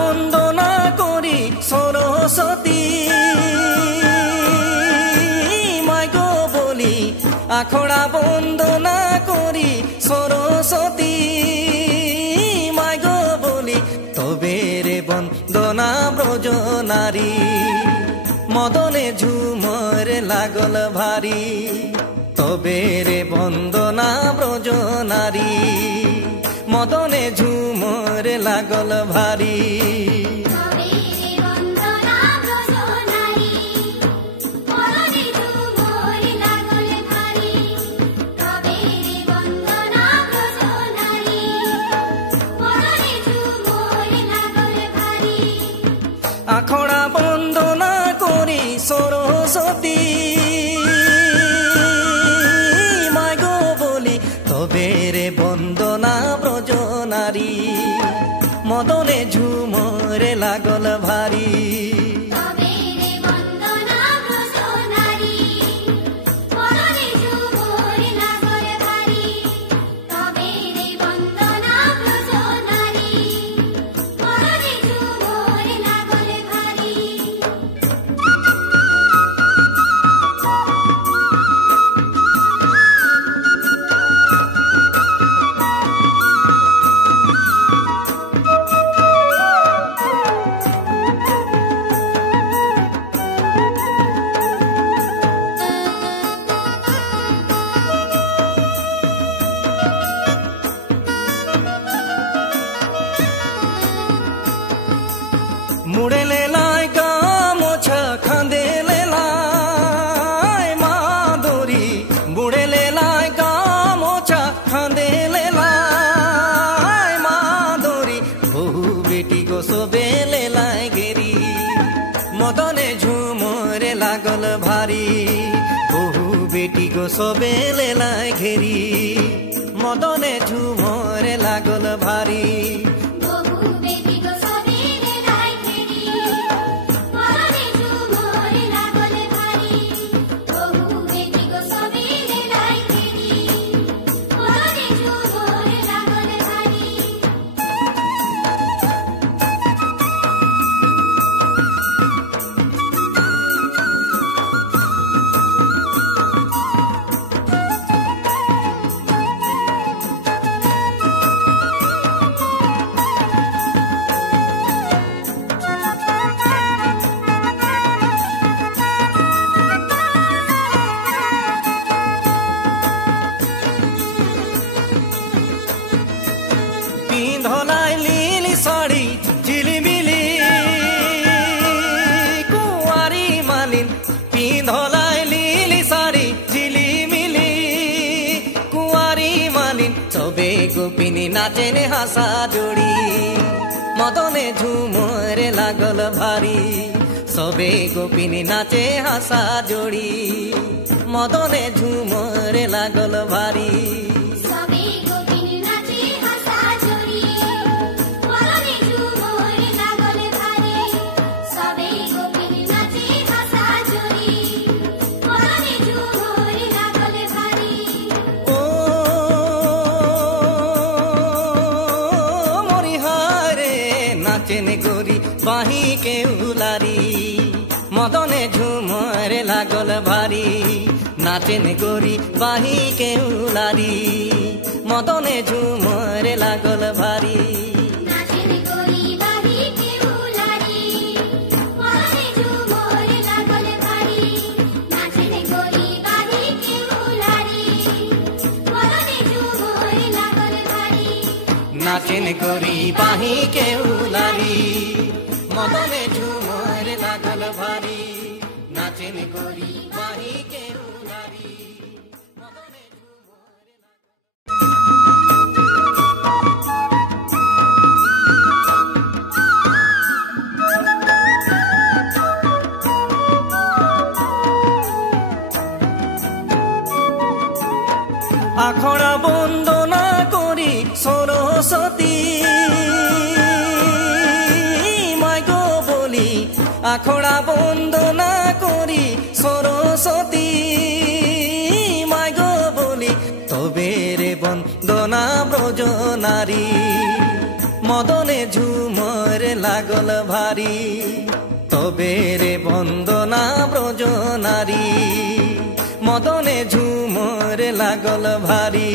বন্দনা করি সরস্বতী মাগো বলি আখড়া বন্দনা করি সরস্বতী মাগো বলি তবে রে বন্দনা ব্রজ নারী মদনে ঝুমর লাগল ভারী তবে রে বন্দনা ব্রজ নারী মদনে ঝুমর লাগল ভারী আখড়া বন্দনা করি সরস্বতী মাগো বলি তবে রে বন্দনা ব্রজ নারী মদনে ঝুমর লাগল ভারী মুড়ে লেলাই গামোছা খাঁদে লেলাই মাদুরি মুড়ে লেলাই গামোছা খাঁদে লেলাই মাদুরি বহু বেটি গো সবে লেলাই গেরি মদনে ঝুমরে লাগল ভারী বহু বেটি গো সবে লেলাই ঘেরি মদনে ঝুমরে লাগল ভারী পিন্ধলাই লীলি শাড়ি ঝিলিমিলি কুয়ারি মালিন পিন্ধলাই লীলি শাড়ি ঝিলিমিলি কুয়ারি মালিন সবে গোপিনী নাচেন হাসা জড়ি মদনে ঝুমরে লাগল ভারী সবে গোপিনী নাচে হাসা জড়ি মদনে ঝুমরে লাগল ভারী নাচেন গরি বাহি কে উলারি মদনে ঝুমরে লাগল ভারী নাচেন গরি বাহি কে উলারি মদনে ঝুমরে লাগল ভারী নাচেন গরি বাহি কে উলারি মদনে ঝুমর লাগল ভারী নাচেন গরি বাহি কে উলারি মদনে আখড়া বন্দনা করি সরস্বতী মাগো বলি আখড়া বন্দনা করি সরস্বতী মাগো বলি তবে রে বন্দনা ব্রজ নারী মদনে ঝুমর লাগল ভারী তবে রে বন্দনা ব্রজ নারী মদনে ঝুমর লাগল ভারী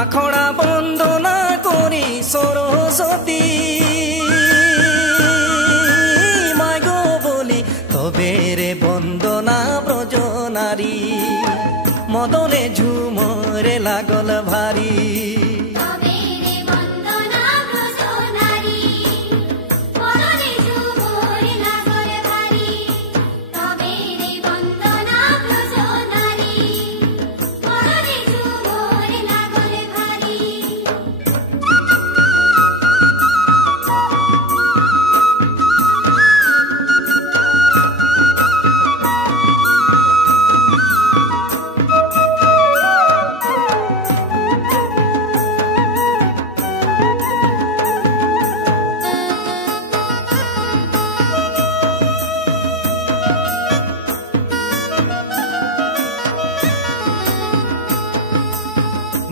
আখড়া বন্দনা করি সরস্বতী মায় গো বলি তবে রে বন্দনা ব্রজ নারী মদনে ঝুমরে লাগল ভারী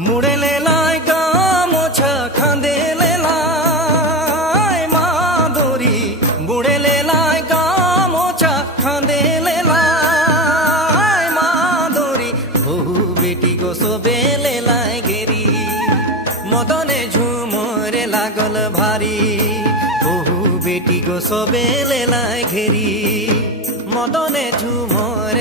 মুড়ে লেলায় গামোছা খাঁদে লেলায় মাদুরি বুড়ে লেলায় গামোছা খাঁদে লেলায় মাদুরি বহু বেটি গো সবে লেলায় গেরি মদনে ঝুমরে লাগল ভারী বহু বেটি গো সবে লেলায় ঘেরি মদনে ঝুমরে